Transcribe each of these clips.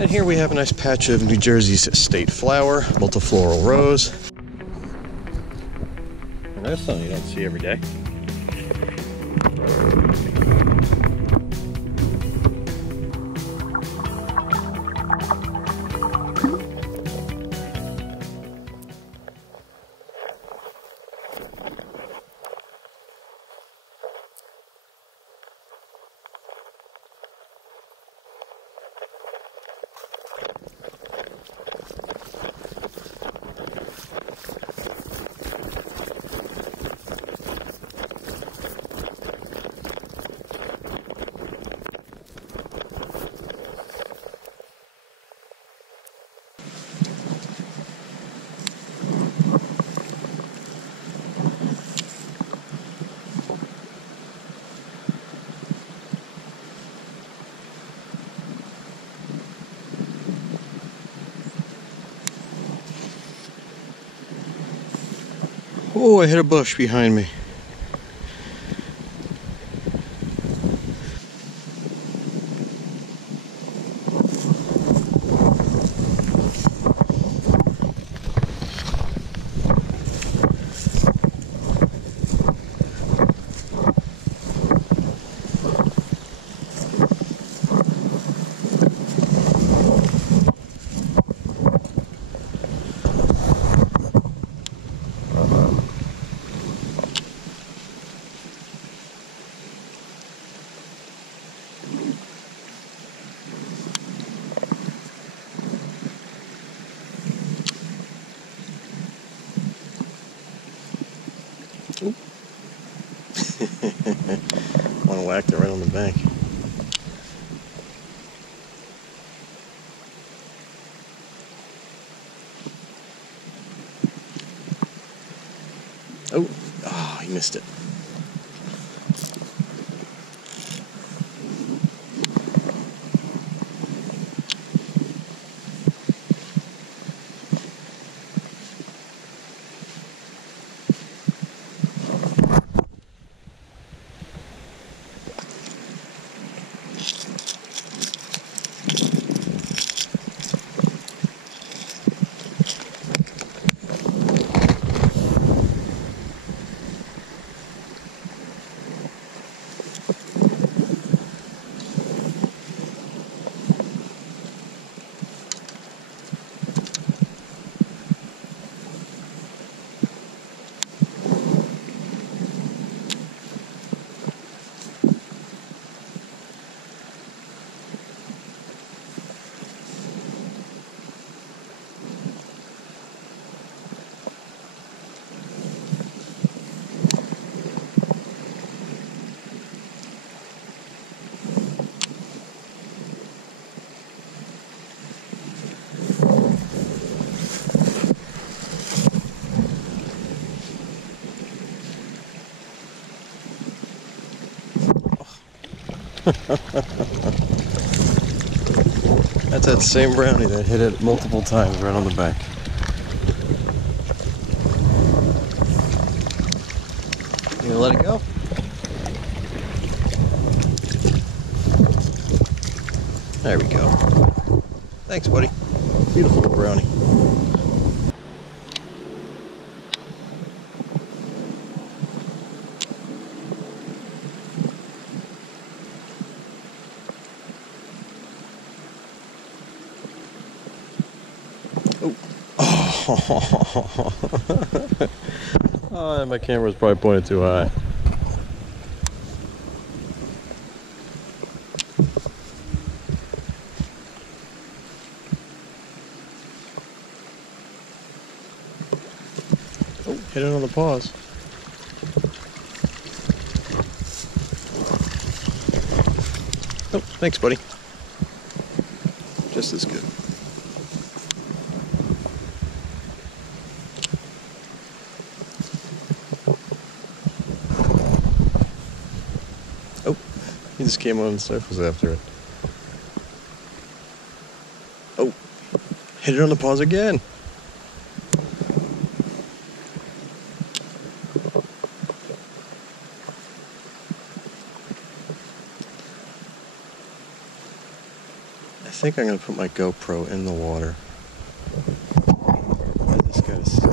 And here we have a nice patch of New Jersey's state flower, multifloral rose. And that's something you don't see every day. Oh, I hit a bush behind me. Want to whack it right on the bank. Oh, he missed it. That's that same brownie that hit it multiple times right on the bank. You gonna let it go? There we go. Thanks, buddy. Beautiful brownie. Oh, my camera's probably pointed too high. Oh, hit it on the paws. Oh, thanks, buddy. Just as good. He just came on the surface after it. Oh, hit it on the paws again. I think I'm going to put my GoPro in the water. I just got to see.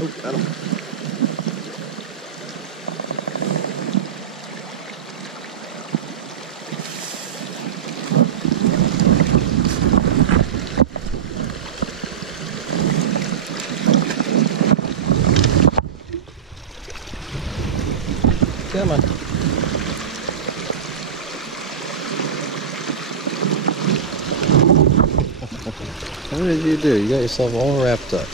Oh, got him. Come on. What did you do? You got yourself all wrapped up.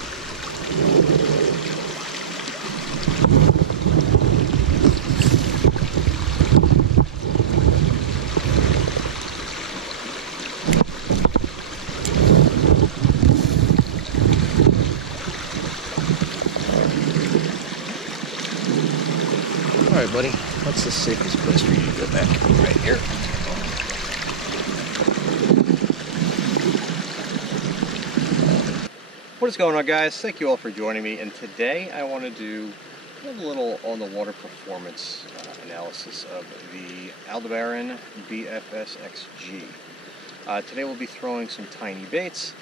Alright, buddy. What's the safest place for you to go back? Right here. What is going on, guys? Thank you all for joining me, and today I want to do a little on the water performance analysis of the Aldebaran BFS XG. Today we'll be throwing some tiny baits.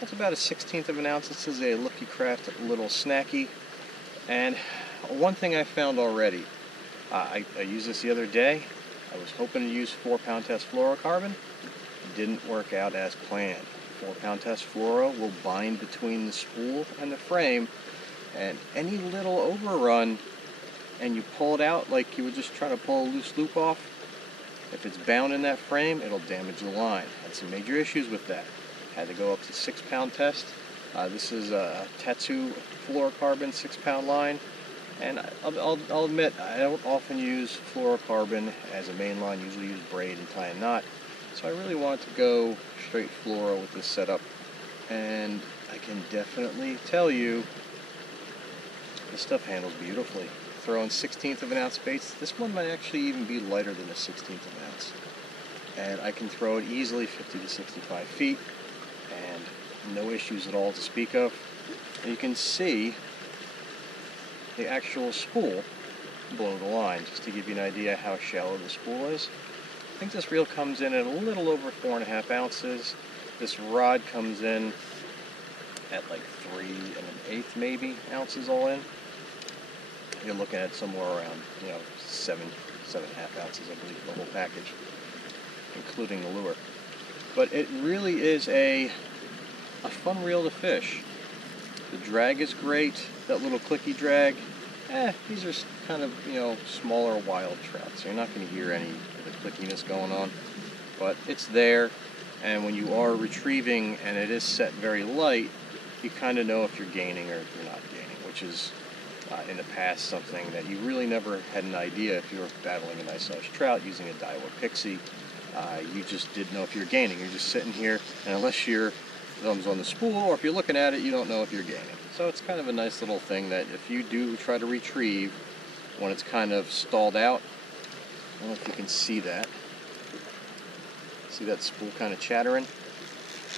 That's about a 1/16 of an ounce. This is a Lucky Craft little snacky, and one thing I found already, I used this the other day. I was hoping to use 4-pound test fluorocarbon. It didn't work out as planned. 4-pound test fluoro will bind between the spool and the frame, and any little overrun and you pull it out like you would just try to pull a loose loop off, if it's bound in that frame, it'll damage the line. Had some major issues with that. Had to go up to 6-pound test. This is a Tetsu fluorocarbon 6-pound line, and I'll admit I don't often use fluorocarbon as a main line. Usually use braid and tie a knot. So I really wanted to go straight fluoro with this setup, and I can definitely tell you This stuff handles beautifully. Throwing 1/16 of an ounce baits, this one might actually even be lighter than a 1/16 of an ounce. And I can throw it easily 50 to 65 feet and no issues at all to speak of. And you can see the actual spool below the line, just to give you an idea how shallow the spool is. I think this reel comes in at a little over 4.5 ounces. This rod comes in at like 3 1/8 maybe ounces all in. You're looking at somewhere around, 7.5 ounces, I believe, the whole package, including the lure. But it really is a fun reel to fish. The drag is great. That little clicky drag, these are kind of, smaller wild trout, so you're not going to hear any of the clickiness going on. But it's there, and when you are retrieving and it is set very light, you kind of know if you're gaining or if you're not gaining, which is in the past something that you really never had an idea if you were battling a nice sized trout using a Daiwa Pixie. You just didn't know if you're gaining. You're just sitting here, and unless your thumb's on the spool or if you're looking at it, you don't know if you're gaining. So it's kind of a nice little thing that if you do try to retrieve when it's kind of stalled out, I don't know if you can see that. See that spool kind of chattering?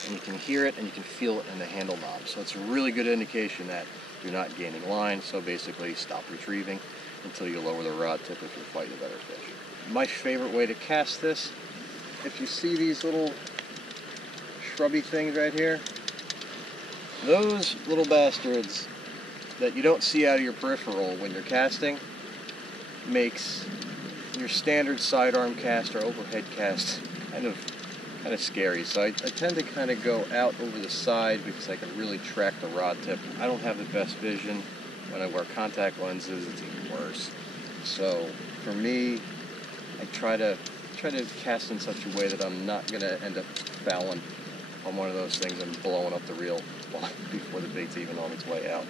And you can hear it and you can feel it in the handle knob. So it's a really good indication that you're not gaining line. So basically stop retrieving until you lower the rod tip if you're fighting a better fish. My favorite way to cast this, if you see these little shrubby things right here, those little bastards that you don't see out of your peripheral when you're casting makes your standard sidearm cast or overhead cast kind of scary. So I tend to kind of go out over the side because I can really track the rod tip. I don't have the best vision. When I wear contact lenses, it's even worse. So for me, I try to cast in such a way that I'm not going to end up fouling on one of those things and blowing up the reel before the bait's even on its way out.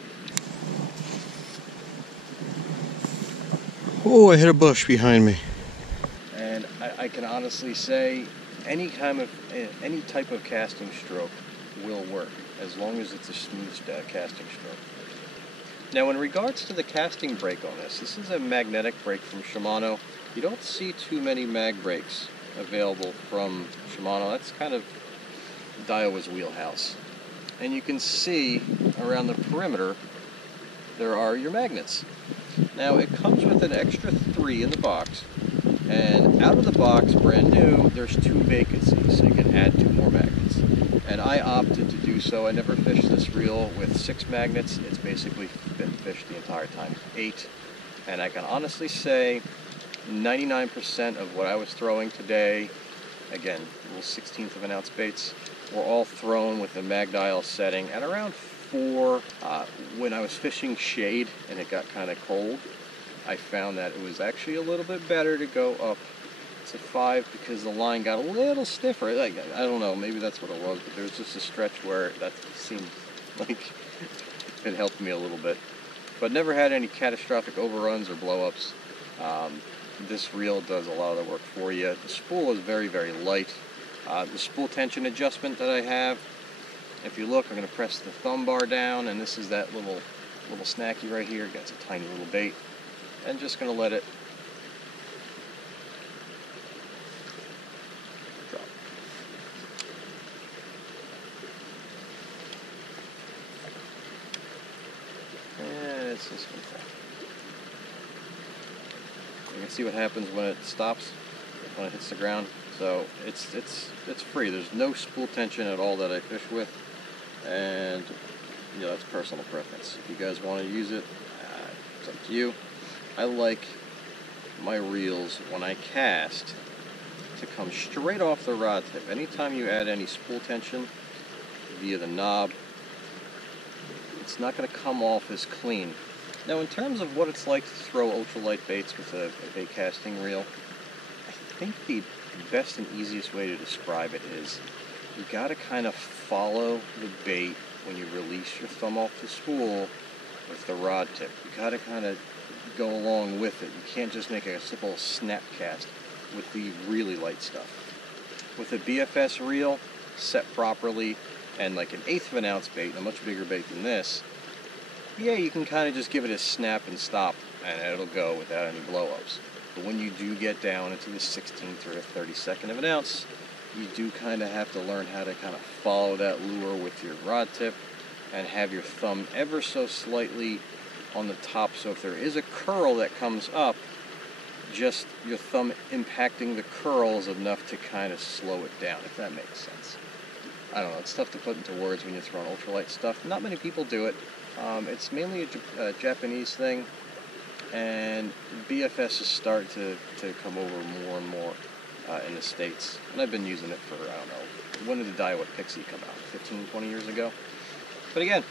Oh, I hit a bush behind me. And I can honestly say any type of casting stroke will work as long as it's a smooth casting stroke. Now, in regards to the casting brake on this is a magnetic brake from Shimano. You don't see too many mag brakes available from Shimano. That's kind of Daiwa's wheelhouse. And you can see around the perimeter there are your magnets. Now, it comes with an extra 3 in the box, and out of the box, brand new, there's 2 vacancies, so you can add 2 more magnets. And I opted to do so. I never fished this reel with 6 magnets. It's basically been fished the entire time, 8. And I can honestly say 99% of what I was throwing today, again, little 1/16 of an ounce baits, were all thrown with the mag dial setting at around 4. When I was fishing shade and it got kind of cold, I found that it was actually a little bit better to go up to 5 because the line got a little stiffer. Like, I don't know, maybe that's what it was, but there was just a stretch where that seemed like it helped me a little bit. But never had any catastrophic overruns or blow-ups. This reel does a lot of the work for you. The spool is very, very light. The spool tension adjustment that I have, if you look, I'm going to press the thumb bar down, and this is that little snacky right here. Got a tiny little bait, and just going to let it drop. And it's just going to fall. You can see what happens when it stops, when it hits the ground. So it's free. There's no spool tension at all that I fish with, and that's personal preference. If you guys want to use it, it's up to you. I like my reels when I cast to come straight off the rod tip. Anytime you add any spool tension via the knob, it's not going to come off as clean. Now, in terms of what it's like to throw ultralight baits with a bait casting reel, I think the best and easiest way to describe it is you got to kind of follow the bait when you release your thumb off the spool with the rod tip. You got to kind of go along with it. You can't just make a simple snap cast with the really light stuff. With a BFS reel set properly and like an 1/8 of an ounce bait, a much bigger bait than this, yeah, you can kind of just give it a snap and stop, and it'll go without any blow-ups. But when you do get down into the 16th or a 32nd of an ounce, you do kind of have to learn how to kind of follow that lure with your rod tip and have your thumb ever so slightly on the top. So if there is a curl that comes up, just your thumb impacting the curls enough to kind of slow it down, if that makes sense. I don't know, it's tough to put into words when you're throwing ultralight stuff. Not many people do it. It's mainly a Japanese thing, and BFS is starting to come over more and more in the States. And I've been using it for, I don't know, when did the Daiwa Pixie come out? 15, 20 years ago? But again,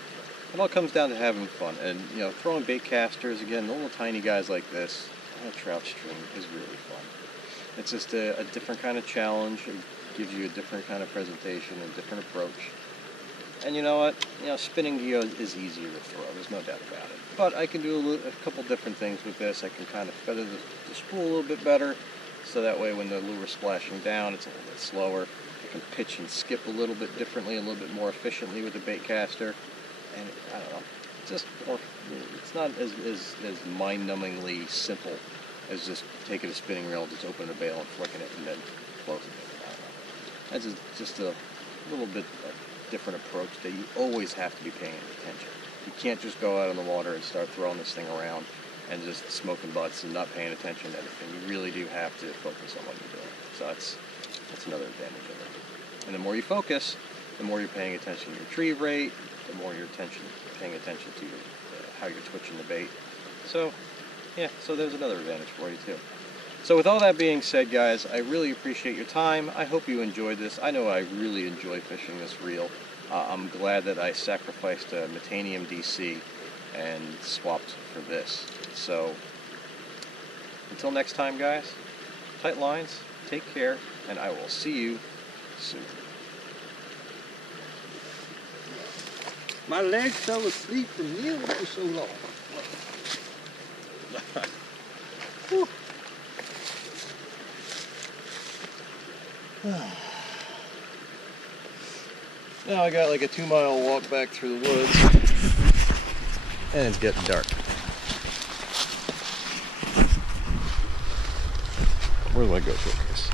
it all comes down to having fun. And, you know, throwing baitcasters, again, little tiny guys like this, on a trout stream is really fun. It's just a different kind of challenge. It gives you a different kind of presentation, a different approach. And you know what? You know, spinning geo is easier to throw. There's no doubt about it. But I can do a couple different things with this. I can kind of feather the spool a little bit better, so that way when the lure's splashing down, it's a little bit slower. I can pitch and skip a little bit differently, a little bit more efficiently with the baitcaster. And I don't know, just more, it's not as mind-numbingly simple as just taking a spinning reel, just opening a bail and flicking it and then closing it. I don't know. That's just a little bit different approach that you always have to be paying attention. You can't just go out on the water and start throwing this thing around and just smoking butts and not paying attention to anything. You really do have to focus on what you're doing. So that's another advantage of it. And the more you focus, the more you're paying attention to your retrieve rate, the more you're paying attention to how you're twitching the bait. So, yeah, so there's another advantage for you too. So with all that being said, guys, I really appreciate your time. I hope you enjoyed this. I know I really enjoy fishing this reel. I'm glad that I sacrificed a Metanium DC and swapped for this. So, until next time, guys, tight lines, take care, and I will see you soon. My legs fell asleep from kneeling for so long. Now I got like a 2-mile walk back through the woods, and it's getting dark. Where do I go, showcase?